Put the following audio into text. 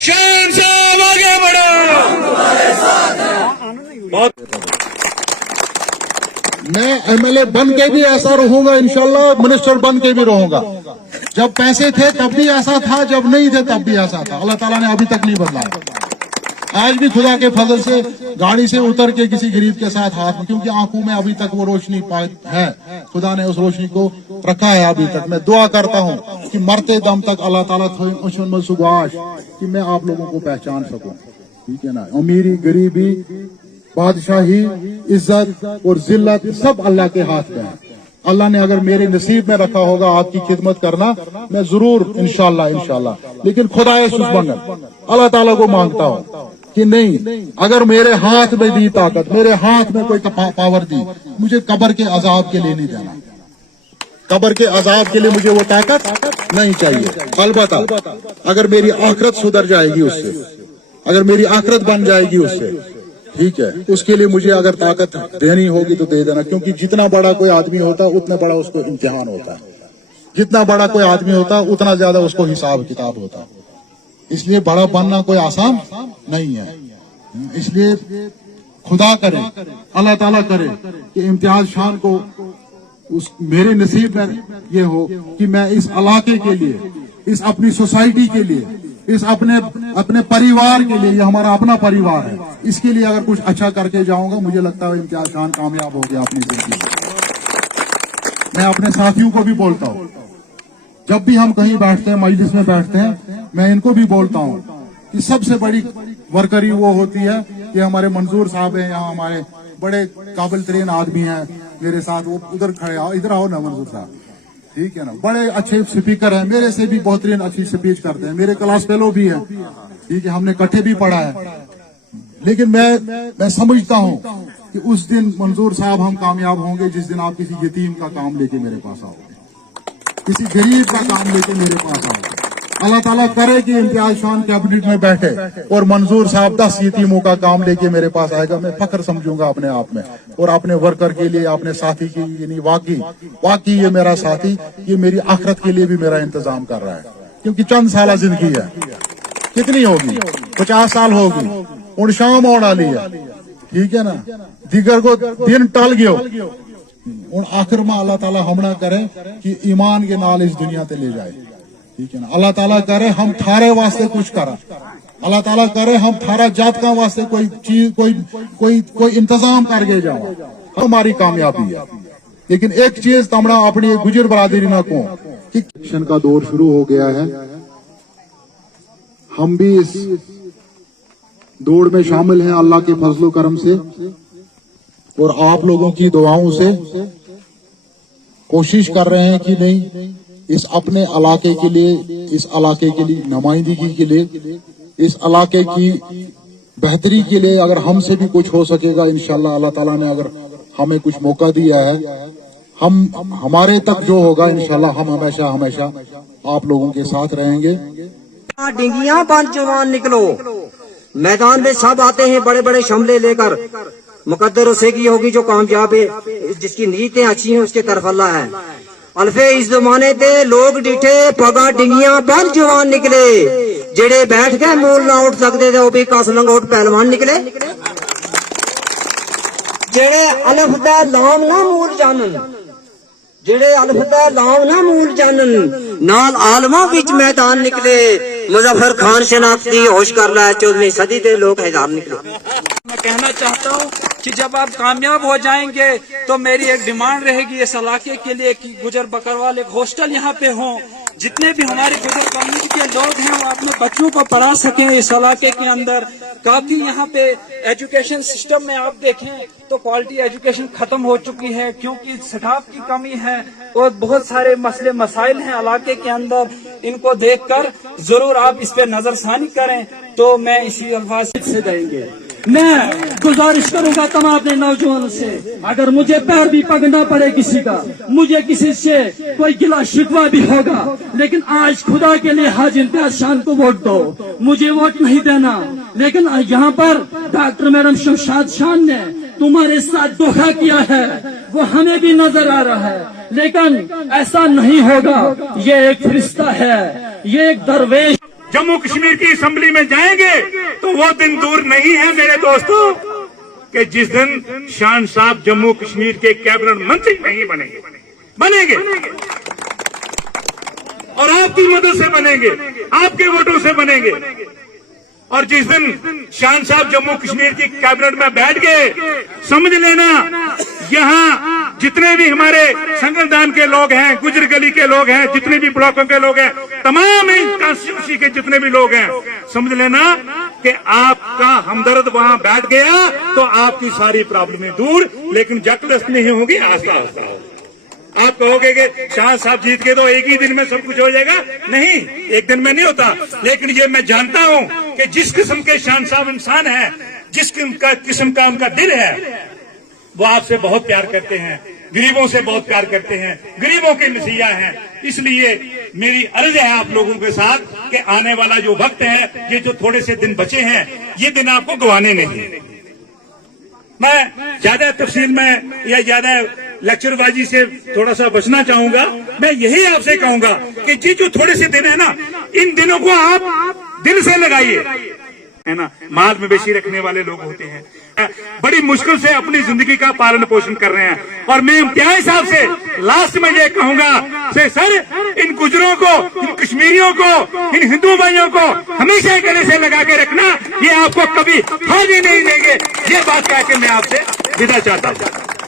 शान साहब आगे बढ़ो। मैं एमएलए बन के भी ऐसा रहूंगा इंशाल्लाह, मिनिस्टर बन के भी रहूंगा। जब पैसे थे तब भी ऐसा था, जब नहीं थे तब भी ऐसा था। अल्लाह ताला ने अभी तक नहीं बदला। आज भी खुदा के फजल से गाड़ी से उतर के किसी गरीब के साथ हाथ में, क्योंकि आंखों में अभी तक वो रोशनी है, खुदा ने उस रोशनी को रखा है अभी तक। मैं दुआ करता हूँ कि मरते दम तक अल्लाह ताला सुबाश कि मैं आप लोगों को पहचान सकूं, ठीक है ना। अमीरी, गरीबी, बादशाही, इज्जत और जिल्लत सब अल्लाह के हाथ में है। अल्लाह ने अगर मेरे नसीब में रखा होगा आपकी खिदमत करना, मैं जरूर इंशाल्लाह लेकिन खुदाए सुबहान अल्लाह ताला को मांगता हूँ कि नहीं, अगर मेरे हाथ में दी ताकत, मेरे हाथ में कोई पावर दी, मुझे कब्र के अजाब के लिए नहीं देना। कब्र के अजाब के लिए मुझे वो ताकत नहीं चाहिए। अलबत्ता अगर मेरी आखिरत सुधर जाएगी उससे, अगर मेरी आखिरत बन जाएगी उससे, ठीक है, उसके लिए मुझे अगर ताकत देनी होगी तो दे देना। क्योंकि जितना बड़ा कोई आदमी होता है उतना बड़ा उसको इम्तिहान होता है, जितना बड़ा कोई आदमी होता है उतना ज्यादा उसको हिसाब किताब होता है। इसलिए बड़ा बनना कोई आसान नहीं है। इसलिए खुदा करे, अल्लाह ताला करे कि इम्तियाज शान को उस मेरे नसीब में ये हो कि मैं इस इलाके के लिए, इस अपनी सोसाइटी के लिए, इस अपने परिवार के लिए, ये हमारा अपना परिवार है, इसके लिए अगर कुछ अच्छा करके जाऊंगा, मुझे लगता है इम्तियाज खान कामयाब हो गया अपनी जिंदगी में। मैं अपने साथियों को भी बोलता हूँ, जब भी हम कहीं बैठते हैं, मजलिस में बैठते हैं, मैं इनको भी बोलता हूँ कि सबसे बड़ी वर्करी वो होती है कि हमारे मंजूर साहब हैं, यहाँ हमारे बड़े काबिल तरीन आदमी हैं मेरे साथ, वो उधर खड़े आओ, इधर आओ ना मंजूर साहब, ठीक है ना। बड़े अच्छे स्पीकर हैं, मेरे से भी बेहतरीन अच्छी स्पीच करते हैं, मेरे क्लास फेलो भी हैं, ठीक है, हमने इकट्ठे भी पढ़ा है। लेकिन मैं समझता हूँ कि उस दिन मंजूर साहब हम कामयाब होंगे जिस दिन आप किसी यतीम का काम लेके मेरे पास आओगे, किसी गरीब का काम लेके मेरे पास आओगे। अल्लाह ताला करे कि इम्तियाज शान कैबिनेट में बैठे और मंजूर साहब 10 यतीमों का काम लेके मेरे पास आएगा, मैं फख्र समझूंगा अपने आप में और अपने वर्कर के लिए, अपने साथी की। यानी वाकई ये मेरा साथी, ये मेरी आखिरत के लिए भी मेरा इंतजाम कर रहा है। क्योंकि चंद साल जिंदगी है, कितनी होगी, 50 साल होगी, उन शाम होने वाली है, ठीक है ना। दिगर को दिन टल गयो और आखिर में अल्लाह ताला हमना करे कि ईमान के नाल इस दुनिया ते ले जाए, ठीक है ना। अल्लाह ताला करे हम थारे वास्ते कुछ करा, अल्लाह ताला करे हम थारा जातका वास्ते कोई चीज, कोई इंतजाम करके जाओ, हमारी कामयाबी है। लेकिन एक चीज तमड़ा अपनी गुजर बरादरी ना को कि इलेक्शन का दौर शुरू हो गया है, हम भी इस दौड़ में शामिल हैं अल्लाह के फजलो करम से और आप लोगों की दुआओं से। कोशिश कर रहे हैं कि नहीं, इस अपने इलाके के लिए, इस इलाके के लिए नुमाइंदगी के लिए, इस इलाके की बेहतरी के लिए अगर हमसे भी कुछ हो सकेगा, इंशाल्लाह अल्लाह ताला ने अगर हमें कुछ मौका दिया है, हम हमारे तक जो होगा इंशाल्लाह हम हमेशा आप लोगों के साथ रहेंगे। डिंगियां बन जवान निकलो, मैदान में सब आते हैं बड़े बड़े शमले लेकर, मुकद्दर उसे की होगी जो कामयाब है, जिसकी नीयतें अच्छी हैं उसके तरफ अल्लाह है। अल्फे इस जमाने ते लोग डिठे पगा डिंगियां बन जवान निकले, जेड़े बैठ गए मूल ना उठ सकते थे वो भी कस लंगोट पहलवान निकले, जेड़े अल्फ दा लाम ना मूल जानन, जेड़े अल्फ दा लाम ना मूल जानन, नाल आलमा विच मैदान निकले। मुजफ्फर खान शनाख्ती होश कर ला 14वीं सदी के लोग हजार निकले। मैं कहना चाहता हूँ कि जब आप कामयाब हो जाएंगे तो मेरी एक डिमांड रहेगी इस इलाके के लिए कि गुजर बकरवाल एक हॉस्टल यहाँ पे हो, जितने भी हमारे गुजर कम्युनिटी के लोग हैं वो अपने बच्चों को पढ़ा सकें इस इलाके के अंदर। काफी यहाँ पे एजुकेशन सिस्टम में आप देखें तो क्वालिटी एजुकेशन खत्म हो चुकी है, क्योंकि स्टाफ की कमी है और बहुत सारे मसले मसाइल हैं इलाके के अंदर। इनको देखकर जरूर आप इस पे नजरसानी करें। तो मैं इसी अल्फाज से देंगे, मैं गुजारिश करूंगा तमाम अपने नौजवानों से, अगर मुझे पैर भी पकड़ना पड़े किसी का, मुझे किसी से कोई गिला शिकवा भी होगा, लेकिन आज खुदा के लिए हाजी इम्तियाज शान को वोट दो, मुझे वोट नहीं देना। लेकिन यहाँ पर डॉक्टर मैडम शमशाद शान ने तुम्हारे साथ धोखा किया है, वो हमें भी नजर आ रहा है, लेकिन ऐसा नहीं होगा। ये एक फरिश्ता है, ये एक दरवेश जम्मू कश्मीर की असेंबली में जाएंगे तो वो दिन दूर नहीं है मेरे दोस्तों कि जिस दिन शान साहब जम्मू कश्मीर के कैबिनेट मंत्री नहीं बनेंगे और आपकी मदद से बनेंगे, आपके वोटों से बनेंगे। और जिस दिन शान साहब जम्मू कश्मीर की कैबिनेट में बैठ गए, समझ लेना यहाँ जितने भी हमारे संगलदान के लोग हैं, गुजर गली के लोग हैं, जितने भी ब्लॉकों के लोग हैं, तमाम कॉन्स्टिट्यूंसी के जितने भी लोग हैं, समझ लेना कि आपका हमदर्द वहां बैठ गया तो आपकी सारी प्रॉब्लमें दूर, लेकिन जबरदस्त नहीं होगी, आस्ता आस्ता होगी। आप कहोगे कि शाह साहब जीत के तो एक ही दिन में सब कुछ हो जाएगा, नहीं, एक दिन में नहीं होता। लेकिन ये मैं जानता हूं कि जिस किस्म के शाह साहब इंसान है, जिस किस्म का उनका दिल है, वो आपसे बहुत प्यार करते हैं, गरीबों से बहुत प्यार करते हैं, गरीबों के मसीहा हैं। इसलिए मेरी अर्ज है आप लोगों के साथ कि आने वाला जो वक्त है, ये जो थोड़े से दिन बचे हैं, ये दिन आपको गंवाने नहीं। मैं ज्यादा तफसील में या ज्यादा लेक्चरबाजी से थोड़ा सा बचना चाहूंगा। मैं यही आपसे कहूंगा कि ये जो थोड़े से दिन है ना, इन दिनों को आप दिल से लगाइए, है ना। माल मवेशी रखने वाले लोग होते हैं, बड़ी मुश्किल से अपनी जिंदगी का पालन पोषण कर रहे हैं। और मैं इम्तियाज साहब से लास्ट में ये कहूंगा से सर, इन गुजरों को, इन कश्मीरियों को, इन हिंदू भाइयों को हमेशा गले से लगा के रखना, ये आपको कभी हानि नहीं देंगे। ये बात कह के मैं आपसे विदा चाहता हूँ।